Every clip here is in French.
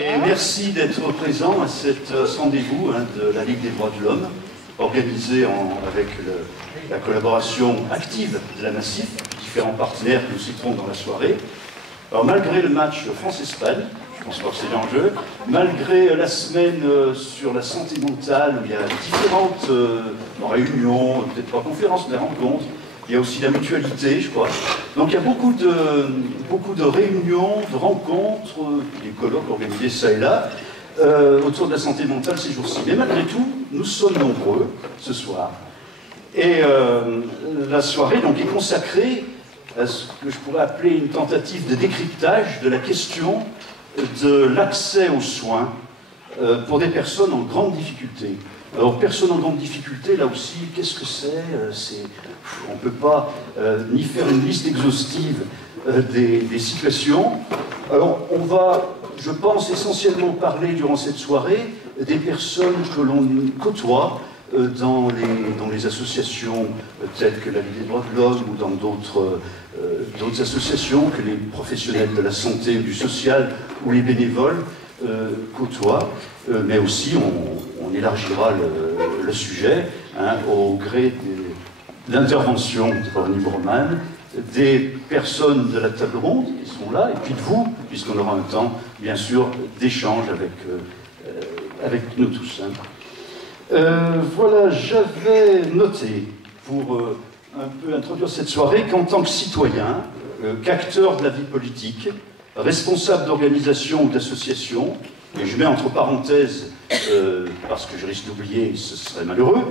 Et merci d'être présent à cet rendez-vous de la Ligue des droits de l'homme, organisé avec la collaboration active de la Massif, différents partenaires que nous citerons dans la soirée. Alors malgré le match France-Espagne, je pense pas que c'est l'enjeu, malgré la semaine sur la santé mentale, où il y a différentes réunions, peut-être pas conférences, mais rencontres, il y a aussi la mutualité, je crois. Donc il y a beaucoup de réunions, de rencontres, des colloques organisés ça et là, autour de la santé mentale ces jours-ci. Mais malgré tout, nous sommes nombreux ce soir. Et la soirée donc, est consacrée à ce que je pourrais appeler une tentative de décryptage de la question de l'accès aux soins pour des personnes en grande difficulté. Alors, personnes en grande difficulté, là aussi, qu'est-ce que c'est? On ne peut pas ni faire une liste exhaustive des situations. Alors, on va, je pense, essentiellement parler durant cette soirée des personnes que l'on côtoie dans les associations telles que la Ligue des droits de l'homme ou dans d'autres associations que les professionnels de la santé ou du social ou les bénévoles côtoient, mais aussi on élargira le sujet au gré de l'intervention de Ronnie Broman, des personnes de la table ronde qui sont là, et puis de vous, puisqu'on aura un temps, bien sûr, d'échange avec nous tous. Voilà, j'avais noté, pour un peu introduire cette soirée, qu'en tant que citoyen, qu'acteur de la vie politique, responsable d'organisation ou d'association, et je mets entre parenthèses, parce que je risque d'oublier, ce serait malheureux,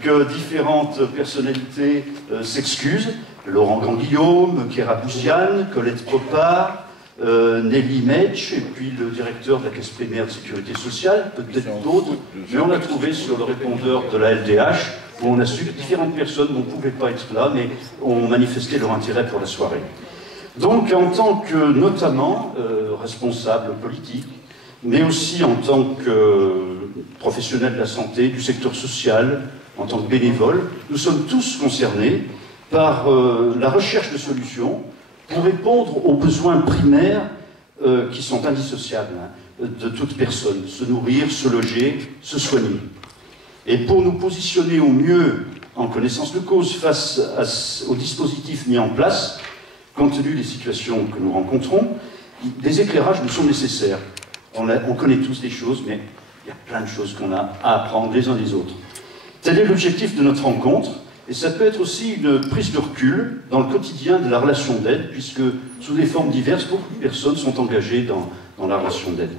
que différentes personnalités s'excusent, Laurent Grand-Guillaume, Kéra Bouziane, Colette Popard, Nelly Metch, et puis le directeur de la Caisse primaire de sécurité sociale, peut-être d'autres, mais on a trouvé sur le répondeur de la LDH, où on a su que différentes personnes ne pouvaient pas être là, mais ont manifesté leur intérêt pour la soirée. Donc, en tant que, notamment, responsable politique, mais aussi en tant que professionnel de la santé, du secteur social, en tant que bénévole, nous sommes tous concernés par la recherche de solutions pour répondre aux besoins primaires qui sont indissociables de toute personne, se nourrir, se loger, se soigner. Et pour nous positionner au mieux en connaissance de cause face aux dispositifs mis en place, compte tenu des situations que nous rencontrons, des éclairages nous sont nécessaires. On connaît tous des choses, mais il y a plein de choses qu'on a à apprendre les uns des autres. Tel est l'objectif de notre rencontre, et ça peut être aussi une prise de recul dans le quotidien de la relation d'aide, puisque sous des formes diverses, beaucoup de personnes sont engagées dans la relation d'aide.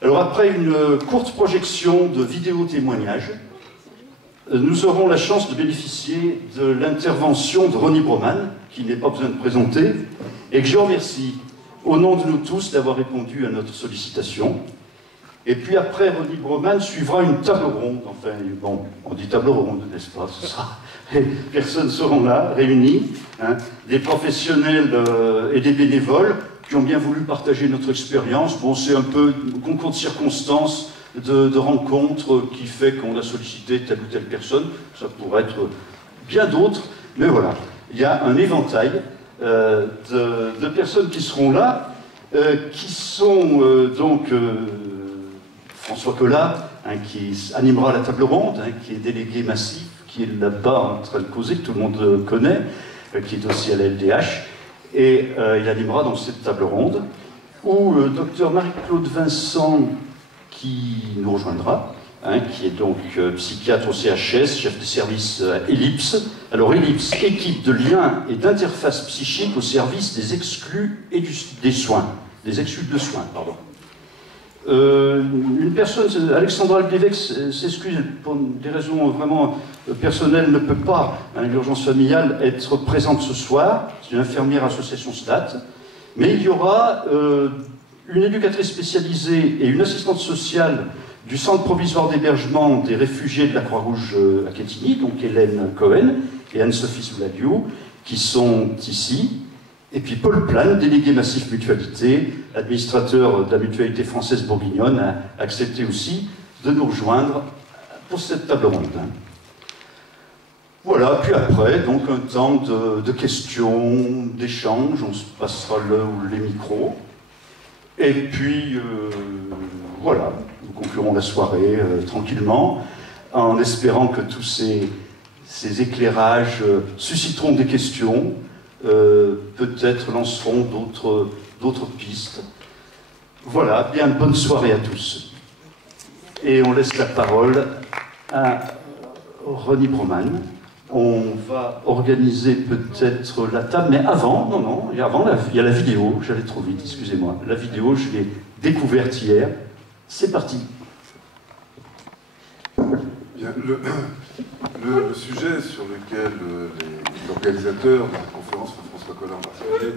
Alors après une courte projection de vidéos témoignages, nous aurons la chance de bénéficier de l'intervention de Ronnie Broman, qui n'est pas besoin de présenter, et que je remercie au nom de nous tous d'avoir répondu à notre sollicitation. Et puis après Ronnie Broman suivra une table ronde, enfin bon, on dit table ronde, n'est-ce pas? Ce sera, les personnes seront là, réunies, des professionnels et des bénévoles qui ont bien voulu partager notre expérience. Bon, c'est un peu un concours de circonstances, de rencontres qui fait qu'on a sollicité telle ou telle personne. Ça pourrait être bien d'autres, mais voilà. Il y a un éventail de personnes qui seront là, qui sont donc François Collat, qui animera la table ronde, qui est délégué massif, qui est là-bas en train de causer, que tout le monde connaît, qui est aussi à la LDH, et il animera dans cette table ronde, où le docteur Marie-Claude Vincent, qui nous rejoindra, qui est donc psychiatre au CHS, chef de service à Ellipse. Alors Ellipse, équipe de liens et d'interface psychique au service des exclus et des soins. Des exclus de soins, pardon. Une personne, Alexandra Albévec, s'excuse pour des raisons vraiment personnelles, ne peut pas, l'urgence familiale, être présente ce soir. C'est une infirmière association STAT. Mais il y aura une éducatrice spécialisée et une assistante sociale du centre provisoire d'hébergement des réfugiés de la Croix-Rouge à Quetigny, donc Hélène Cohen et Anne-Sophie Souladiou, qui sont ici. Et puis Paul Plane, délégué massif mutualité, administrateur de la mutualité française bourguignonne, a accepté aussi de nous rejoindre pour cette table ronde. Voilà, puis après, donc un temps de questions, d'échanges, on se passera les micros. Et puis, voilà, nous conclurons la soirée tranquillement, en espérant que tous ces éclairages susciteront des questions, peut-être lanceront d'autres pistes. Voilà, bien bonne soirée à tous. Et on laisse la parole à Ronnie Broman. On va organiser peut-être la table, mais avant, non, il y a la vidéo, j'allais trop vite, excusez-moi. La vidéo, je l'ai découverte hier. C'est parti. Bien, le sujet sur lequel les organisateurs de la conférence François Collin en particulier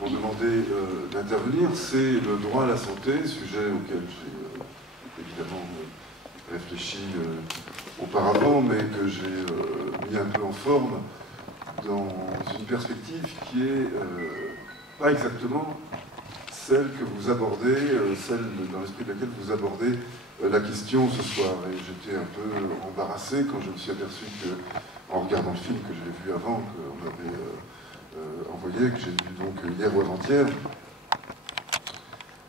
m'ont demandé d'intervenir, c'est le droit à la santé, sujet auquel j'ai évidemment réfléchi auparavant, mais que j'ai mis un peu en forme dans une perspective qui est pas exactement celle que vous abordez, celle dans l'esprit de laquelle vous abordez la question ce soir. Et j'étais un peu embarrassé quand je me suis aperçu que, en regardant le film que j'avais vu avant, qu'on m'avait envoyé, que j'ai vu donc hier ou avant-hier,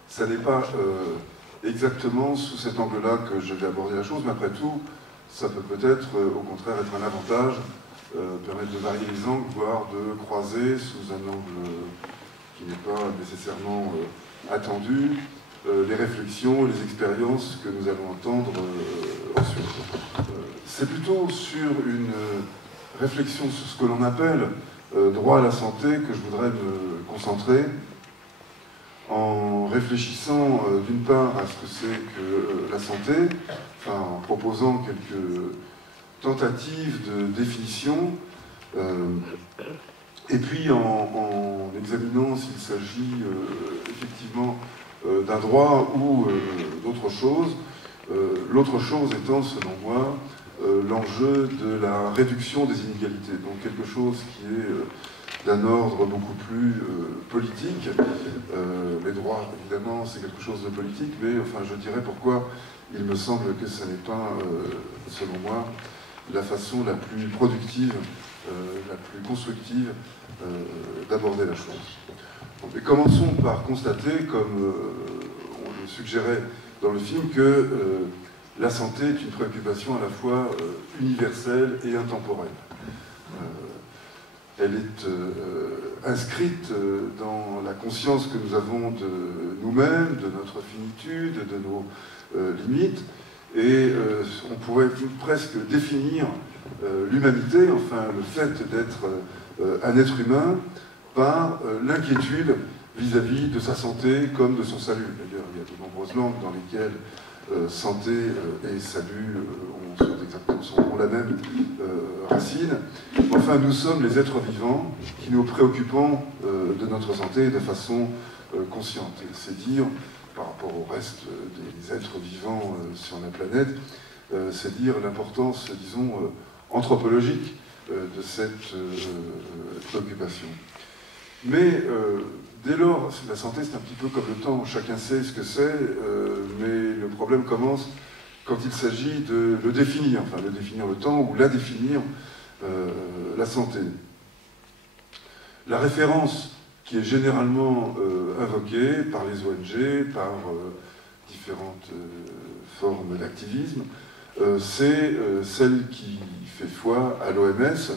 ça n'est pas exactement sous cet angle-là que je vais aborder la chose, mais après tout, ça peut peut-être au contraire être un avantage, permettre de varier les angles, voire de croiser sous un angle qui n'est pas nécessairement attendu, les réflexions, les expériences que nous allons entendre ensuite. C'est plutôt sur une réflexion sur ce que l'on appelle droit à la santé que je voudrais me concentrer, en réfléchissant d'une part à ce que c'est que la santé, enfin, en proposant quelques tentatives de définition, et puis en examinant s'il s'agit effectivement d'un droit ou d'autre chose, l'autre chose étant, selon moi, l'enjeu de la réduction des inégalités, donc quelque chose qui est d'un ordre beaucoup plus politique. Les droits, évidemment, c'est quelque chose de politique, mais enfin, je dirais pourquoi il me semble que ce n'est pas, selon moi, la façon la plus productive, la plus constructive d'aborder la chose. Et commençons par constater, comme on le suggérait dans le film, que la santé est une préoccupation à la fois universelle et intemporelle. Elle est inscrite dans la conscience que nous avons de nous-mêmes, de notre finitude, de nos limites, et on pourrait presque définir l'humanité, enfin le fait d'être un être humain, par l'inquiétude vis-à-vis de sa santé comme de son salut. D'ailleurs, il y a de nombreuses langues dans lesquelles santé et salut ont la même racine. Enfin, nous sommes les êtres vivants qui nous préoccupons de notre santé de façon consciente. Et c'est dire, par rapport au reste des êtres vivants sur la planète, c'est dire l'importance, disons, anthropologique de cette préoccupation. Mais dès lors, la santé c'est un petit peu comme le temps, chacun sait ce que c'est, mais le problème commence quand il s'agit de le définir, enfin de définir le temps ou la définir, la santé. La référence qui est généralement invoquée par les ONG, par différentes formes d'activisme, c'est celle qui fait foi à l'OMS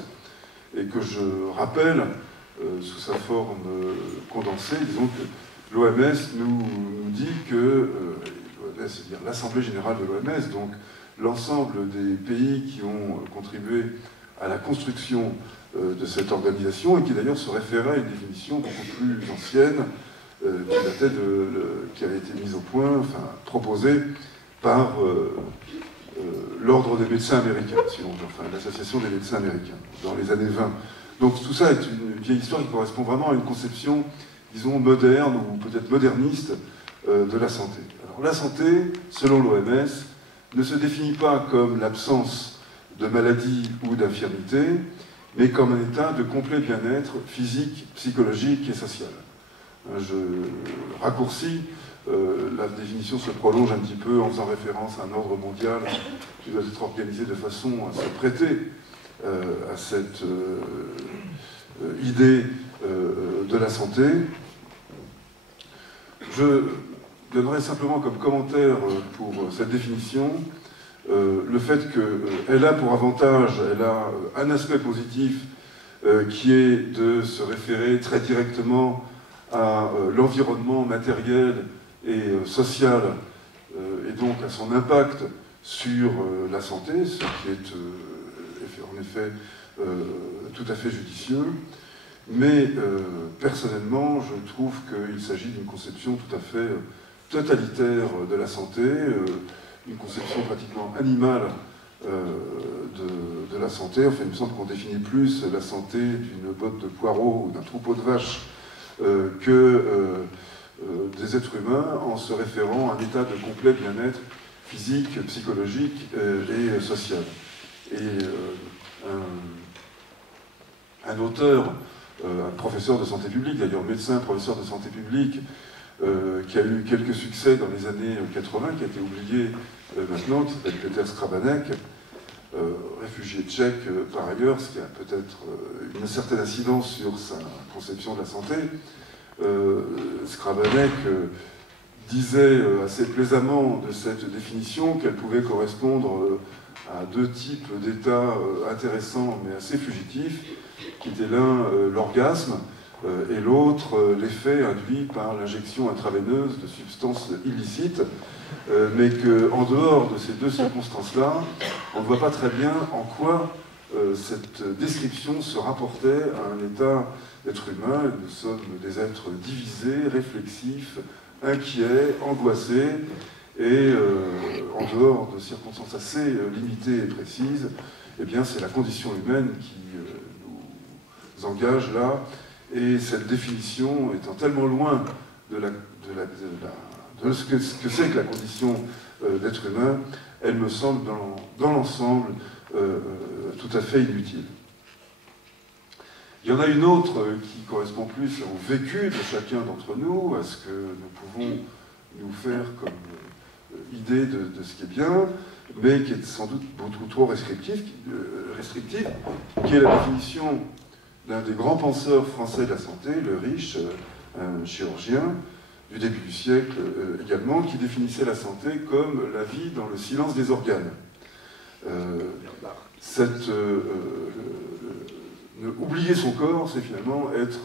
et que je rappelle sous sa forme condensée. Disons que l'OMS nous dit que, l'OMS, c'est-à-dire l'Assemblée Générale de l'OMS, donc l'ensemble des pays qui ont contribué à la construction de cette organisation, et qui d'ailleurs se référait à une définition beaucoup plus ancienne, qui avait été mise au point, enfin proposée par l'Ordre des médecins américains, si l'on veut, enfin l'Association des médecins américains, dans les années 20. Donc tout ça est une vieille histoire qui correspond vraiment à une conception, disons, moderne ou peut-être moderniste de la santé. Alors la santé, selon l'OMS, ne se définit pas comme l'absence de maladie ou d'infirmité, mais comme un état de complet bien-être physique, psychologique et social. Je raccourcis, la définition se prolonge un petit peu en faisant référence à un ordre mondial qui doit être organisé de façon à se prêter à cette idée de la santé. Je donnerai simplement comme commentaire pour cette définition le fait qu'elle a pour avantage, elle a un aspect positif qui est de se référer très directement à l'environnement matériel et social et donc à son impact sur la santé, ce qui est en effet tout à fait judicieux. Mais personnellement, je trouve qu'il s'agit d'une conception tout à fait totalitaire de la santé, une conception pratiquement animale de la santé. Enfin, il me semble qu'on définit plus la santé d'une botte de poireaux ou d'un troupeau de vaches que des êtres humains, en se référant à un état de complet bien-être physique, psychologique et social. Et un auteur, un professeur de santé publique, d'ailleurs médecin, professeur de santé publique, qui a eu quelques succès dans les années 80, qui a été oublié maintenant, qui s'appelle Peter Skrabanek, réfugié tchèque par ailleurs, ce qui a peut-être une certaine incidence sur sa conception de la santé. Skrabanek disait assez plaisamment de cette définition qu'elle pouvait correspondre à deux types d'états intéressants mais assez fugitifs, qui étaient l'un l'orgasme et l'autre l'effet induit par l'injection intraveineuse de substances illicites, mais qu'en dehors de ces deux circonstances-là, on ne voit pas très bien en quoi cette description se rapportait à un état d'être humain. Nous sommes des êtres divisés, réflexifs, inquiets, angoissés, et en dehors de circonstances assez limitées et précises, eh bien c'est la condition humaine qui nous engage là, et cette définition étant tellement loin de ce que c'est que la condition d'être humain, elle me semble dans l'ensemble tout à fait inutile. Il y en a une autre qui correspond plus au vécu de chacun d'entre nous, à ce que nous pouvons nous faire comme idée de ce qui est bien, mais qui est sans doute beaucoup trop restrictive, qui est la définition d'un des grands penseurs français de la santé, Le Riche, un chirurgien du début du siècle également, qui définissait la santé comme la vie dans le silence des organes. Oublier son corps, c'est finalement être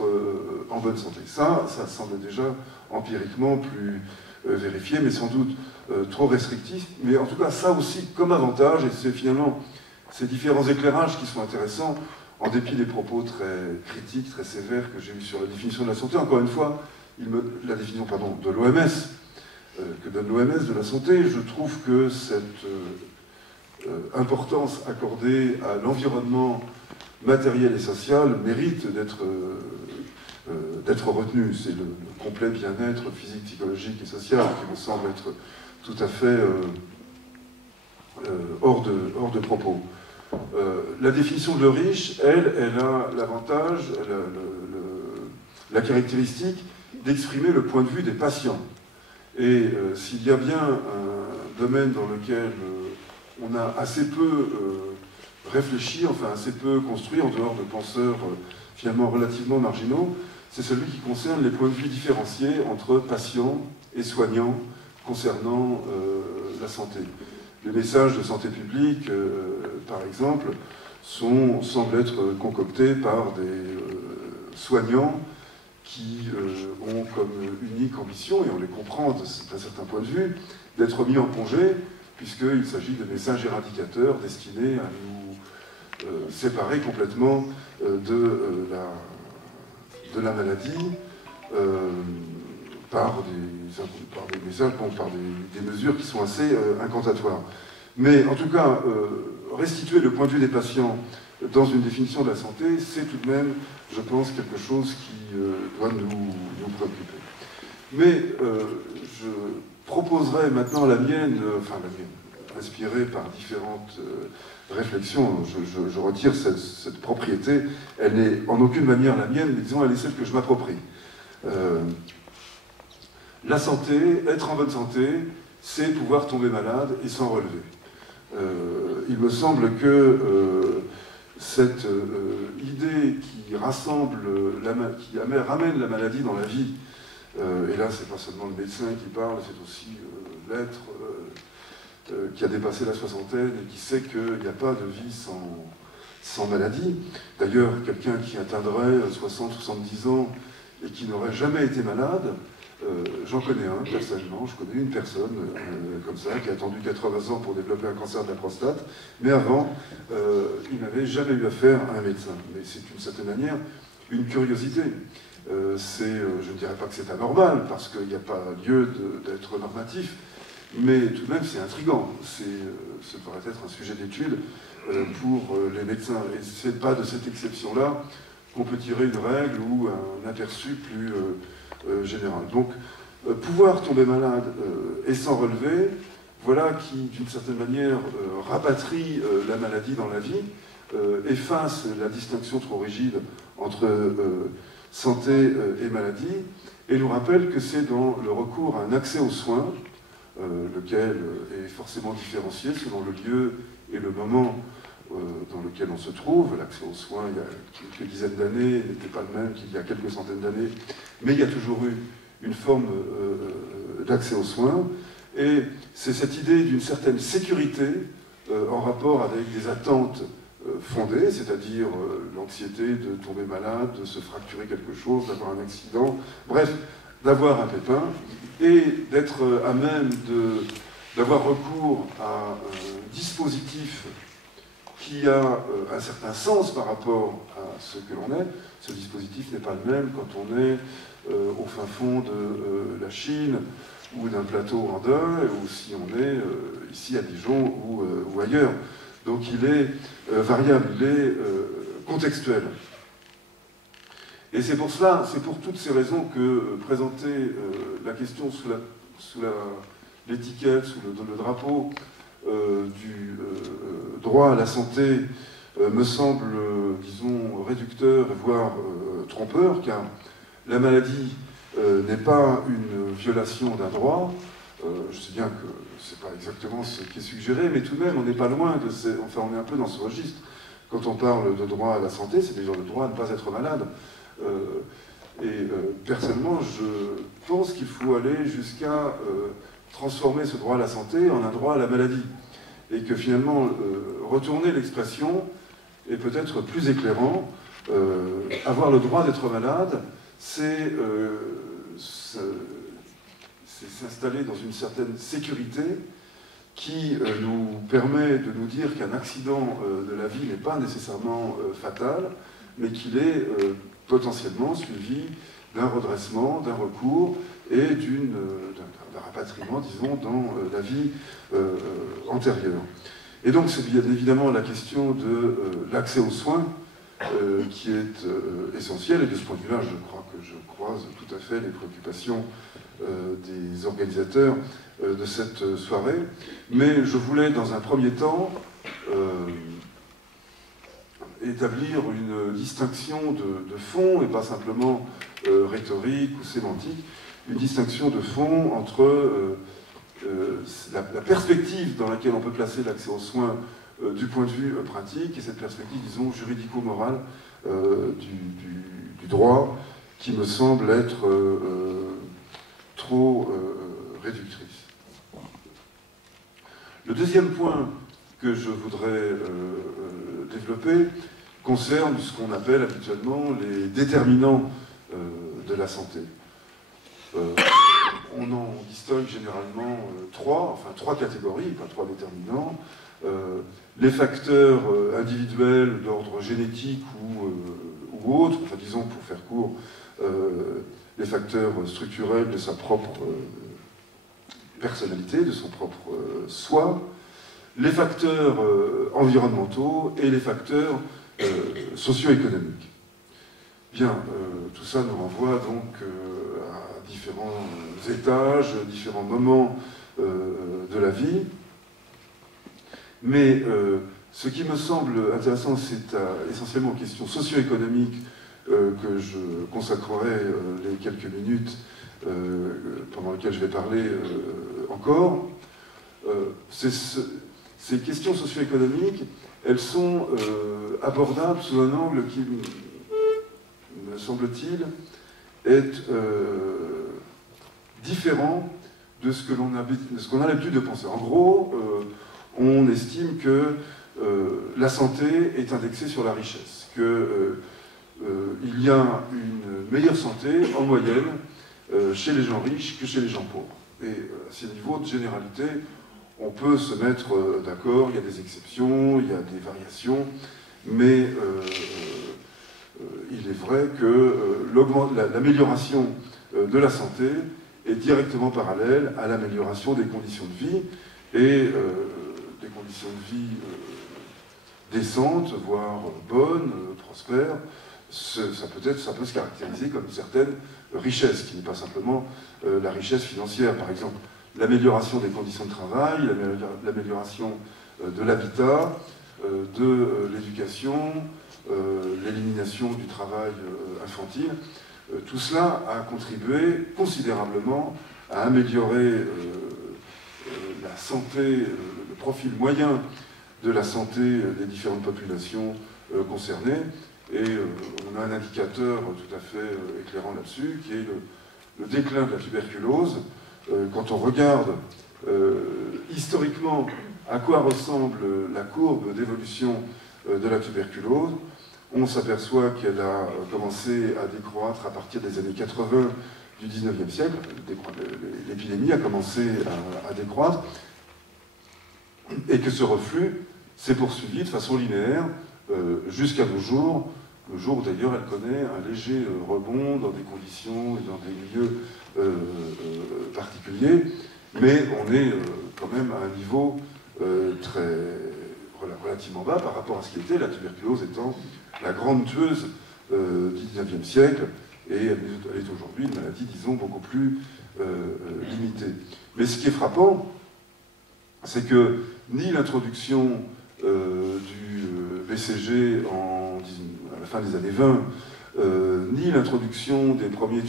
en bonne santé. Ça semble déjà empiriquement plus vérifié, mais sans doute trop restrictif. Mais en tout cas, ça aussi comme avantage, et c'est finalement ces différents éclairages qui sont intéressants, en dépit des propos très critiques, très sévères que j'ai eus sur la définition de la santé. Encore une fois, la définition de l'OMS, que donne l'OMS de la santé, je trouve que cette importance accordée à l'environnement matériel et social mérite d'être retenue. C'est le complet bien-être physique, psychologique et social qui me semble être tout à fait hors de propos. La définition de Le Riche, elle a l'avantage, la caractéristique d'exprimer le point de vue des patients. Et s'il y a bien un domaine dans lequel on a assez peu réfléchi, enfin assez peu construit, en dehors de penseurs finalement relativement marginaux, c'est celui qui concerne les points de vue différenciés entre patients et soignants concernant la santé. Les messages de santé publique, par exemple, semblent être concoctés par des soignants qui ont comme unique ambition, et on les comprend d'un certain point de vue, d'être mis en congé, puisqu'il s'agit de messages éradicateurs destinés à nous séparer complètement de la maladie par des messages, par des mesures qui sont assez incantatoires. Mais en tout cas, restituer le point de vue des patients dans une définition de la santé, c'est tout de même, je pense, quelque chose qui doit nous préoccuper. Mais je proposerai maintenant la mienne, inspirée par différentes réflexions. Je retire cette propriété. Elle n'est en aucune manière la mienne, mais disons, elle est celle que je m'approprie. La santé, être en bonne santé, c'est pouvoir tomber malade et s'en relever. Il me semble que cette idée qui ramène la maladie dans la vie Et là, c'est pas seulement le médecin qui parle, c'est aussi l'être qui a dépassé la soixantaine et qui sait qu'il n'y a pas de vie sans maladie. D'ailleurs, quelqu'un qui atteindrait 60-70 ans et qui n'aurait jamais été malade, j'en connais un personnellement, je connais une personne comme ça, qui a attendu 80 ans pour développer un cancer de la prostate, mais avant, il n'avait jamais eu affaire à un médecin. Mais c'est d'une certaine manière une curiosité. Je ne dirais pas que c'est anormal, parce qu'il n'y a pas lieu d'être normatif, mais tout de même c'est intriguant. Ce devrait être un sujet d'étude pour les médecins. Et c'est pas de cette exception-là qu'on peut tirer une règle ou un aperçu plus général. Donc, pouvoir tomber malade et s'en relever, voilà qui, d'une certaine manière, rapatrie la maladie dans la vie, efface la distinction trop rigide entre santé et maladie, et nous rappelle que c'est dans le recours à un accès aux soins, lequel est forcément différencié selon le lieu et le moment dans lequel on se trouve. L'accès aux soins, il y a quelques dizaines d'années, n'était pas le même qu'il y a quelques centaines d'années, mais il y a toujours eu une forme d'accès aux soins, et c'est cette idée d'une certaine sécurité en rapport avec des attentes fondées, c'est-à-dire l'anxiété de tomber malade, de se fracturer quelque chose, d'avoir un accident, bref, d'avoir un pépin, et d'être à même d'avoir recours à un dispositif qui a un certain sens par rapport à ce que l'on est. Ce dispositif n'est pas le même quand on est au fin fond de la Chine ou d'un plateau andin, ou si on est ici à Dijon ou ailleurs. Donc il est variable, il est contextuel. Et c'est pour cela, c'est pour toutes ces raisons que présenter la question sous l'étiquette, sous le drapeau du droit à la santé me semble, disons, réducteur, voire trompeur, car la maladie n'est pas une violation d'un droit. Je sais bien que c'est pas exactement ce qui est suggéré, mais tout de même, on n'est pas loin de enfin, on est un peu dans ce registre. Quand on parle de droit à la santé, c'est déjà le droit à ne pas être malade. Personnellement, je pense qu'il faut aller jusqu'à transformer ce droit à la santé en un droit à la maladie. Et que finalement, retourner l'expression est peut-être plus éclairant. Avoir le droit d'être malade, c'est s'installer dans une certaine sécurité qui nous permet de nous dire qu'un accident de la vie n'est pas nécessairement fatal, mais qu'il est potentiellement suivi d'un redressement, d'un recours et d'un rapatriement, disons, dans la vie antérieure. Et donc c'est bien évidemment la question de l'accès aux soins qui est essentielle, et de ce point de vue-là, je crois que je croise tout à fait les préoccupations des organisateurs de cette soirée. Mais je voulais, dans un premier temps, établir une distinction de fond, et pas simplement rhétorique ou sémantique, une distinction de fond entre la perspective dans laquelle on peut placer l'accès aux soins du point de vue pratique, et cette perspective, disons, juridico-morale du droit, qui me semble être trop réductrice. Le deuxième point que je voudrais développer concerne ce qu'on appelle habituellement les déterminants de la santé. On en distingue généralement trois catégories, pas trois déterminants. Les facteurs individuels d'ordre génétique ou autres, enfin disons pour faire court, les facteurs structurels de sa propre personnalité, de son propre soi, les facteurs environnementaux et les facteurs socio-économiques. Bien, tout ça nous renvoie donc à différents étages, différents moments de la vie. Mais ce qui me semble intéressant, c'est essentiellement aux questions socio-économiques que je consacrerai les quelques minutes pendant lesquelles je vais parler encore. Ces questions socio-économiques, elles sont abordables sous un angle qui, me semble-t-il, est différent de ce qu'on a l'habitude de penser. En gros, on estime que la santé est indexée sur la richesse, qu'il y a une meilleure santé en moyenne chez les gens riches que chez les gens pauvres. Et à ce niveau de généralité, on peut se mettre d'accord, il y a des exceptions, il y a des variations, mais il est vrai que l'amélioration de la santé est directement parallèle à l'amélioration des conditions de vie, et des conditions de vie décentes, voire bonnes, prospères. Ça peut se caractériser comme une certaine richesse, qui n'est pas simplement la richesse financière. Par exemple, l'amélioration des conditions de travail, l'amélioration de l'habitat, de l'éducation, l'élimination du travail infantile. Tout cela a contribué considérablement à améliorer la santé, le profil moyen de la santé des différentes populations concernées. Et on a un indicateur tout à fait éclairant là-dessus, qui est le déclin de la tuberculose. Quand on regarde historiquement à quoi ressemble la courbe d'évolution de la tuberculose, on s'aperçoit qu'elle a commencé à décroître à partir des années 80 du 19e siècle. L'épidémie a commencé à décroître, et que ce reflux s'est poursuivi de façon linéaire jusqu'à nos jours où d'ailleurs elle connaît un léger rebond dans des conditions et dans des milieux particuliers, mais on est quand même à un niveau relativement bas par rapport à ce qui était, la tuberculose étant la grande tueuse du 19e siècle, et elle est aujourd'hui une maladie, disons, beaucoup plus limitée. Mais ce qui est frappant, c'est que ni l'introduction du BCG à la fin des années 20, ni l'introduction des premiers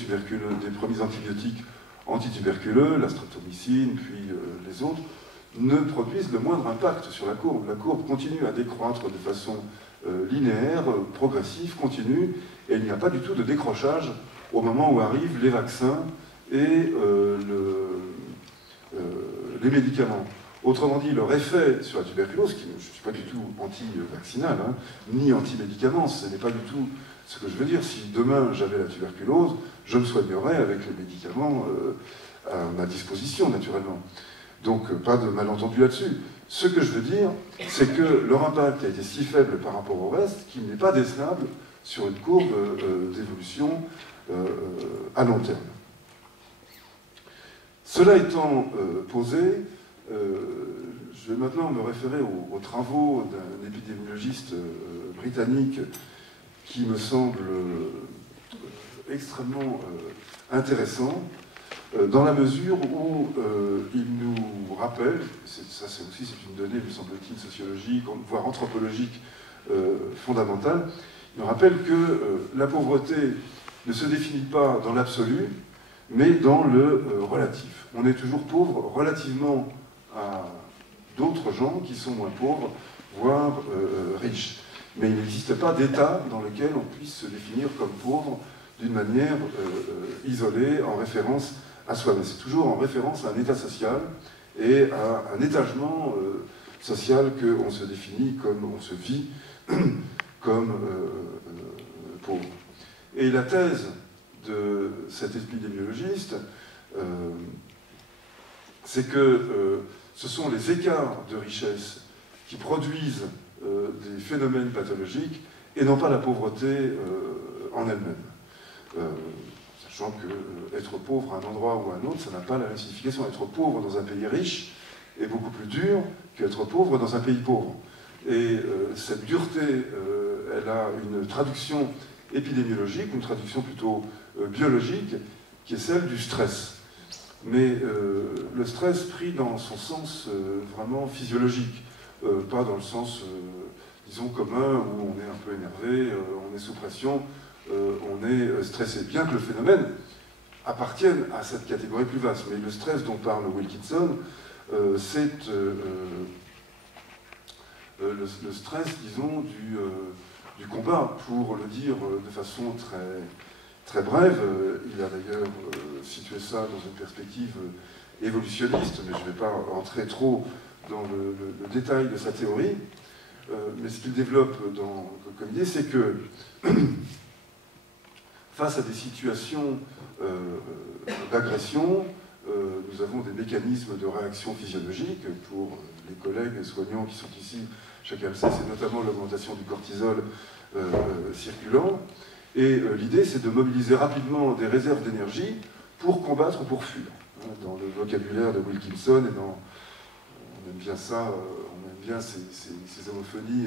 antibiotiques antituberculeux, la streptomycine, puis les autres, ne produisent le moindre impact sur la courbe. La courbe continue à décroître de façon linéaire, progressive, continue, et il n'y a pas du tout de décrochage au moment où arrivent les vaccins et les médicaments. Autrement dit, leur effet sur la tuberculose, je ne suis pas du tout anti-vaccinal, ni anti-médicament, ce n'est pas du tout ce que je veux dire. Si demain j'avais la tuberculose, je me soignerais avec les médicaments à ma disposition, naturellement. Donc, pas de malentendu là-dessus. Ce que je veux dire, c'est que leur impact a été si faible par rapport au reste qu'il n'est pas décelable sur une courbe d'évolution à long terme. Cela étant posé, je vais maintenant me référer aux travaux d'un épidémiologiste britannique qui me semble extrêmement intéressant, dans la mesure où il nous rappelle, ça c'est une donnée, me semble-t-il, sociologique, voire anthropologique fondamentale, il nous rappelle que la pauvreté ne se définit pas dans l'absolu, mais dans le relatif. On est toujours pauvre relativement à d'autres gens qui sont moins pauvres, voire riches. Mais il n'existe pas d'état dans lequel on puisse se définir comme pauvre d'une manière isolée, en référence à soi. Mais c'est toujours en référence à un état social et à un étagement social qu'on se définit comme, on se vit comme pauvre. Et la thèse de cet épidémiologiste, c'est que ce sont les écarts de richesse qui produisent des phénomènes pathologiques et non pas la pauvreté en elle-même. Sachant que être pauvre à un endroit ou à un autre, ça n'a pas la même signification. Être pauvre dans un pays riche est beaucoup plus dur qu'être pauvre dans un pays pauvre. Et cette dureté, elle a une traduction épidémiologique, une traduction plutôt biologique, qui est celle du stress. Mais le stress pris dans son sens vraiment physiologique, pas dans le sens, disons, commun, où on est un peu énervé, on est sous pression, on est stressé. Bien que le phénomène appartienne à cette catégorie plus vaste. Mais le stress dont parle Wilkinson, c'est le stress, disons, du combat, pour le dire de façon très, très brève. Il a d'ailleurs situer ça dans une perspective évolutionniste, mais je ne vais pas entrer trop dans le détail de sa théorie. Mais ce qu'il développe comme idée, c'est que face à des situations d'agression, nous avons des mécanismes de réaction physiologique. Pour les collègues soignants qui sont ici, chacun le sait, c'est notamment l'augmentation du cortisol circulant. Et l'idée, c'est de mobiliser rapidement des réserves d'énergie pour combattre ou pour fuir. Dans le vocabulaire de Wilkinson, et on aime bien ça, on aime bien ces homophonies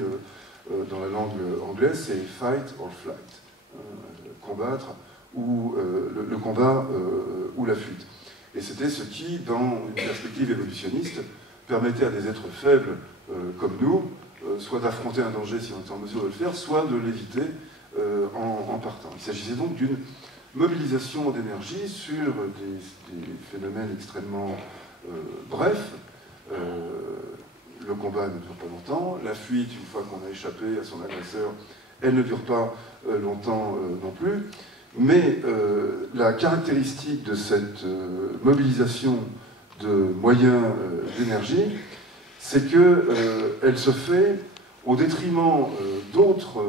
dans la langue anglaise, c'est fight or flight. Combattre ou le combat ou la fuite. Et c'était ce qui, dans une perspective évolutionniste, permettait à des êtres faibles comme nous, soit d'affronter un danger si on était en mesure de le faire, soit de l'éviter en partant. Il s'agissait donc d'une mobilisation d'énergie sur des phénomènes extrêmement brefs. Le combat ne dure pas longtemps, la fuite, une fois qu'on a échappé à son agresseur, elle ne dure pas longtemps non plus. Mais la caractéristique de cette mobilisation de moyens d'énergie, c'est qu'elle se fait au détriment d'autres,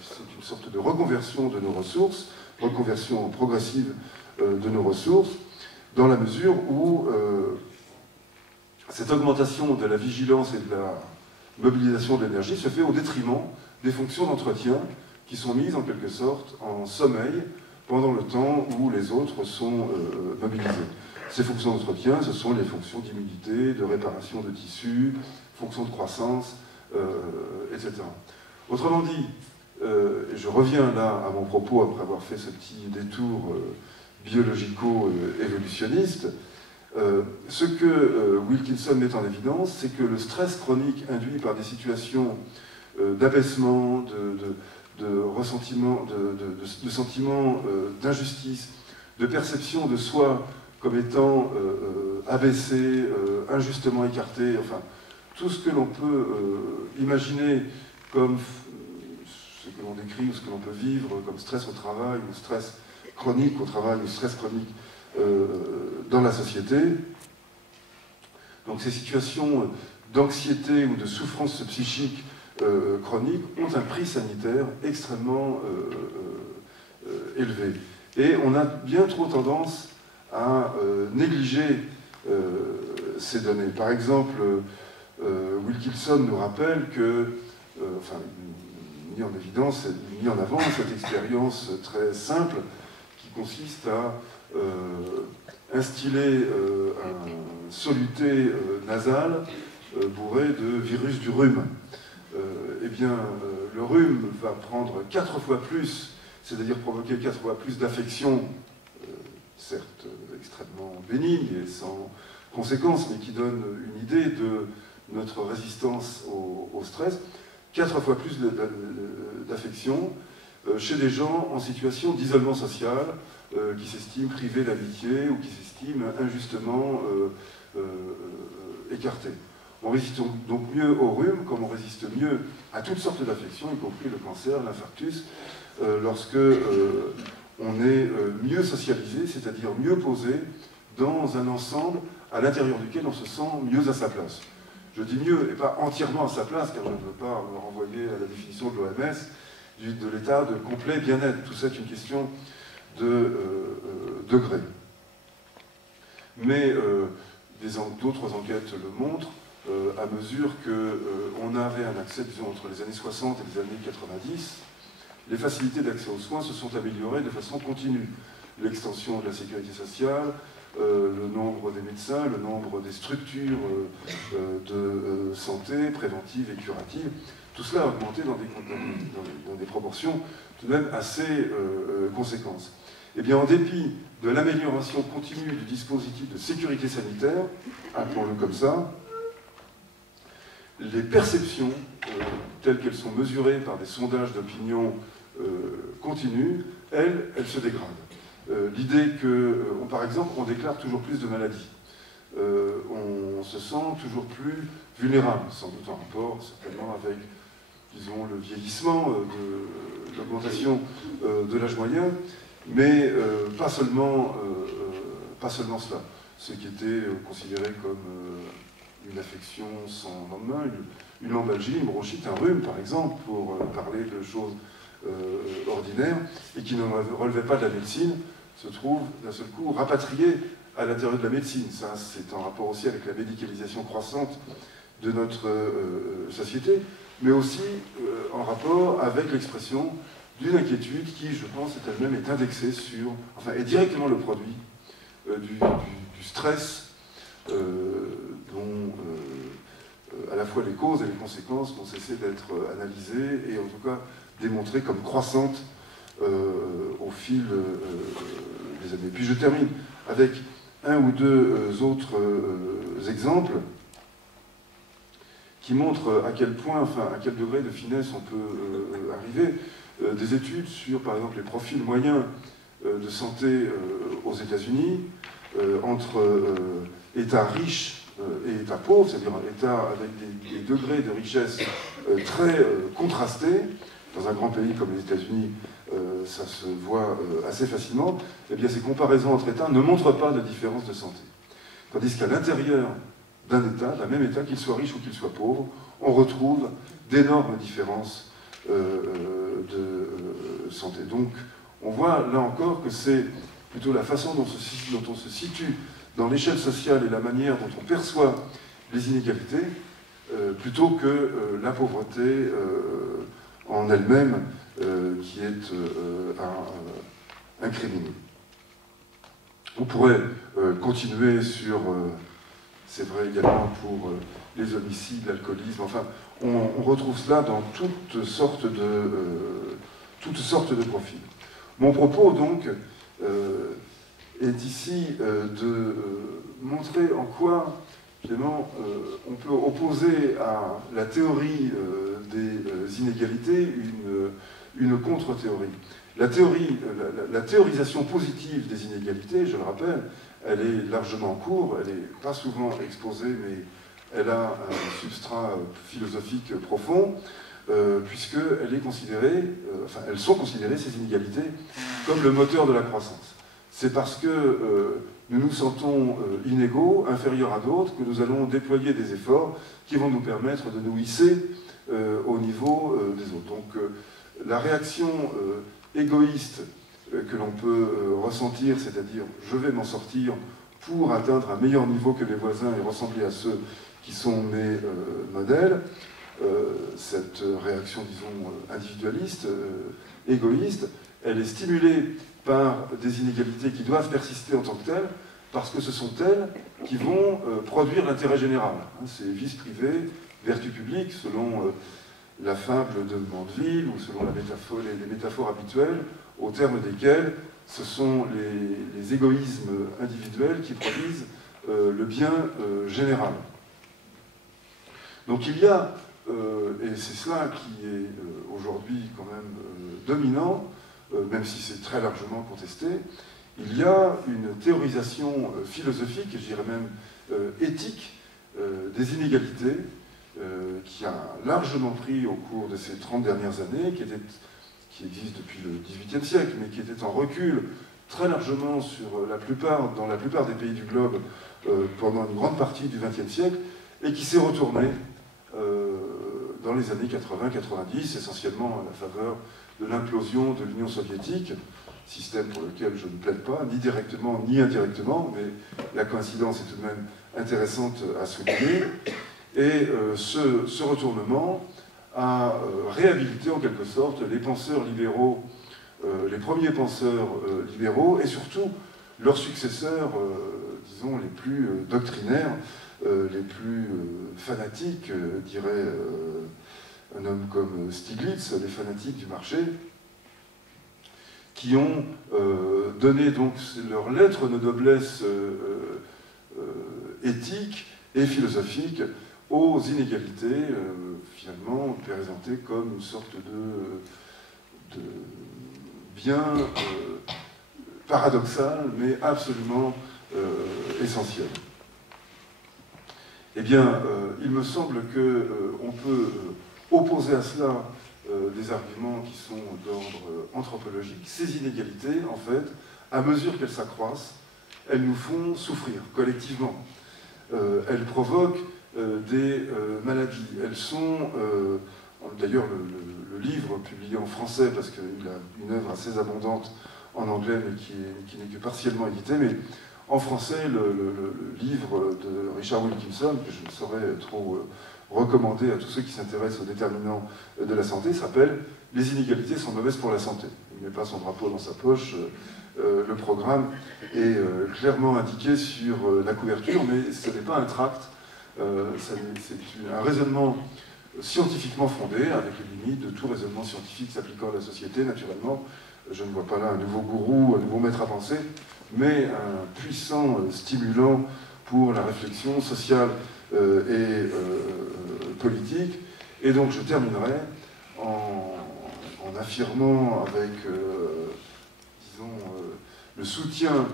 c'est une sorte de reconversion de nos ressources, reconversion progressive de nos ressources, dans la mesure où cette augmentation de la vigilance et de la mobilisation de l'énergie se fait au détriment des fonctions d'entretien qui sont mises en quelque sorte en sommeil pendant le temps où les autres sont mobilisés. Ces fonctions d'entretien, ce sont les fonctions d'immunité, de réparation de tissus, fonctions de croissance, etc. Autrement dit, et je reviens là à mon propos après avoir fait ce petit détour biologico-évolutionniste, ce que Wilkinson met en évidence, c'est que le stress chronique induit par des situations d'abaissement, de ressentiment, de sentiments d'injustice, de perception de soi comme étant abaissé, injustement écarté, enfin, tout ce que l'on peut imaginer comme ce que l'on décrit ou ce que l'on peut vivre comme stress au travail, ou stress chronique au travail, ou stress chronique dans la société. Donc ces situations d'anxiété ou de souffrance psychique chronique ont un prix sanitaire extrêmement élevé. Et on a bien trop tendance à négliger ces données. Par exemple, Wilkinson nous rappelle que, enfin, mis en évidence, mis en avant cette expérience très simple qui consiste à instiller un soluté nasal bourré de virus du rhume. Eh bien, le rhume va prendre 4 fois plus, c'est-à-dire provoquer 4 fois plus d'affections, certes extrêmement bénignes et sans conséquences, mais qui donnent une idée de notre résistance au stress, 4 fois plus d'affections chez des gens en situation d'isolement social, qui s'estiment privés d'amitié ou qui s'estiment injustement écartés. On résiste donc mieux au rhume, comme on résiste mieux à toutes sortes d'affections, y compris le cancer, l'infarctus, lorsque on est mieux socialisé, c'est-à-dire mieux posé dans un ensemble à l'intérieur duquel on se sent mieux à sa place. Je dis mieux, et pas entièrement à sa place, car je ne veux pas me renvoyer à la définition de l'OMS, de l'état de complet bien-être. Tout ça est une question de degré. Mais d'autres enquêtes le montrent, à mesure qu'on avait un accès, disons, entre les années 60 et les années 90, les facilités d'accès aux soins se sont améliorées de façon continue. L'extension de la sécurité sociale, le nombre des médecins, le nombre des structures de santé préventive et curative, tout cela a augmenté dans des proportions tout de même assez conséquentes. Eh bien, en dépit de l'amélioration continue du dispositif de sécurité sanitaire, appelons-le comme ça, les perceptions, telles qu'elles sont mesurées par des sondages d'opinion continus, elles se dégradent. L'idée que, par exemple, on déclare toujours plus de maladies. On se sent toujours plus vulnérable, sans doute en rapport certainement avec, disons, le vieillissement, l'augmentation de l'âge moyen, mais pas seulement pas seulement cela, ce qui était considéré comme une affection sans lendemain, une lombalgie, une bronchite, un rhume par exemple, pour parler de choses ordinaires, et qui ne relevait pas de la médecine, se trouve d'un seul coup rapatrié à l'intérieur de la médecine. Ça, c'est en rapport aussi avec la médicalisation croissante de notre société, mais aussi en rapport avec l'expression d'une inquiétude qui, je pense, elle-même est indexée sur, enfin, est directement le produit du stress dont à la fois les causes et les conséquences n'ont cessé d'être analysées et en tout cas démontrées comme croissantes au fil des années. Puis je termine avec un ou deux autres exemples qui montrent à quel point, enfin à quel degré de finesse on peut arriver. Des études sur, par exemple, les profils moyens de santé aux États-Unis entre États riches et États pauvres, c'est-à-dire un État avec des degrés de richesse très contrastés. Dans un grand pays comme les États-Unis, ça se voit assez facilement. Eh bien, ces comparaisons entre États ne montrent pas de différence de santé. Tandis qu'à l'intérieur d'un État, d'un même État, qu'il soit riche ou qu'il soit pauvre, on retrouve d'énormes différences de santé. Donc, on voit là encore que c'est plutôt la façon dont on se situe dans l'échelle sociale et la manière dont on perçoit les inégalités, plutôt que la pauvreté en elle-même qui est incriminée. On pourrait continuer sur, c'est vrai également pour les homicides, l'alcoolisme, enfin, on retrouve cela dans toutes sortes de profils. Mon propos, donc, est ici de montrer en quoi, finalement, on peut opposer à la théorie des inégalités une contre-théorie. La théorisation positive des inégalités, je le rappelle, elle est largement en cours, elle n'est pas souvent exposée, mais elle a un substrat philosophique profond, puisqu'elle est considérée, enfin, elles sont considérées, ces inégalités, comme le moteur de la croissance. C'est parce que nous nous sentons inégaux, inférieurs à d'autres, que nous allons déployer des efforts qui vont nous permettre de nous hisser au niveau des autres. Donc la réaction égoïste que l'on peut ressentir, c'est-à-dire je vais m'en sortir pour atteindre un meilleur niveau que mes voisins et ressembler à ceux qui sont mes modèles, cette réaction, disons, individualiste, égoïste, elle est stimulée par des inégalités qui doivent persister en tant que telles, parce que ce sont elles qui vont produire l'intérêt général. C'est vice privé, vertu publique, selon la fable de Mandeville, ou selon les métaphores habituelles, au terme desquelles ce sont les égoïsmes individuels qui produisent le bien général. Donc il y a, et c'est cela qui est aujourd'hui quand même dominant, même si c'est très largement contesté, il y a une théorisation philosophique, et je dirais même éthique, des inégalités, qui a largement pris au cours de ces 30 dernières années, qui existe depuis le XVIIIe siècle, mais qui était en recul très largement dans la plupart des pays du globe pendant une grande partie du XXe siècle, et qui s'est retournée dans les années 80-90, essentiellement à la faveur de l'implosion de l'Union soviétique, système pour lequel je ne plaide pas, ni directement ni indirectement, mais la coïncidence est tout de même intéressante à souligner. Et ce retournement a réhabilité en quelque sorte les penseurs libéraux, les premiers penseurs libéraux, et surtout leurs successeurs, disons, les plus doctrinaires, les plus fanatiques, dirait un homme comme Stiglitz, les fanatiques du marché, qui ont donné donc leur lettre de noblesse éthique et philosophique aux inégalités, finalement présentées comme une sorte de bien paradoxal, mais absolument essentiel. Eh bien, il me semble qu'on peut opposer à cela des arguments qui sont d'ordre anthropologique. Ces inégalités, en fait, à mesure qu'elles s'accroissent, elles nous font souffrir collectivement. Elles provoquent des maladies. Elles sont, d'ailleurs le livre publié en français, parce qu'il a une œuvre assez abondante en anglais, mais qui n'est que partiellement édité, mais en français, le livre de Richard Wilkinson, que je ne saurais trop recommander à tous ceux qui s'intéressent aux déterminants de la santé, s'appelle « Les inégalités sont mauvaises pour la santé ». Il ne met pas son drapeau dans sa poche. Le programme est clairement indiqué sur la couverture, mais ce n'est pas un tract. C'est un raisonnement scientifiquement fondé, avec les limites de tout raisonnement scientifique s'appliquant à la société, naturellement. Je ne vois pas là un nouveau gourou, un nouveau maître à penser, mais un puissant stimulant pour la réflexion sociale et politique. Et donc je terminerai en affirmant avec, disons, le soutien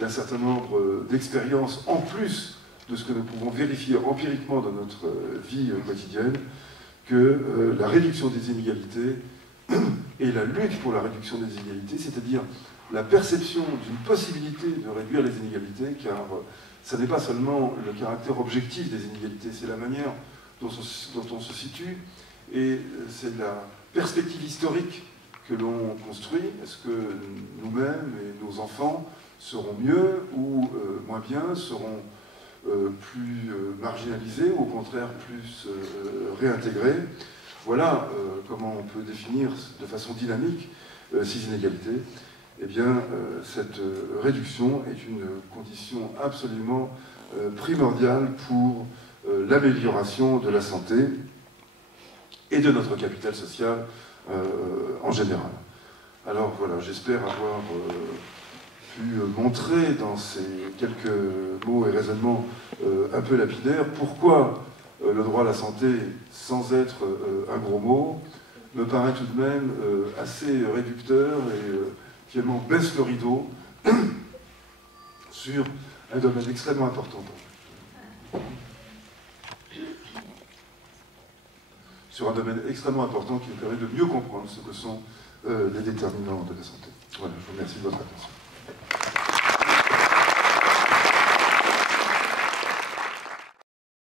d'un certain nombre d'expériences, en plus de ce que nous pouvons vérifier empiriquement dans notre vie quotidienne, que la réduction des inégalités et la lutte pour la réduction des inégalités, c'est-à-dire la perception d'une possibilité de réduire les inégalités, car ça n'est pas seulement le caractère objectif des inégalités, c'est la manière dont on se situe, et c'est la perspective historique que l'on construit. Est-ce que nous-mêmes et nos enfants seront mieux ou moins bien, seront plus marginalisés ou au contraire plus réintégrés? Voilà comment on peut définir de façon dynamique ces inégalités. Eh bien, cette réduction est une condition absolument primordiale pour l'amélioration de la santé et de notre capital social en général. Alors voilà, j'espère avoir pu montrer dans ces quelques mots et raisonnements un peu lapidaires pourquoi le droit à la santé, sans être un gros mot, me paraît tout de même assez réducteur et finalement baisse le rideau sur un domaine extrêmement important pour nous. Sur un domaine extrêmement important qui nous permet de mieux comprendre ce que sont les déterminants de la santé. Voilà, je vous remercie de votre attention.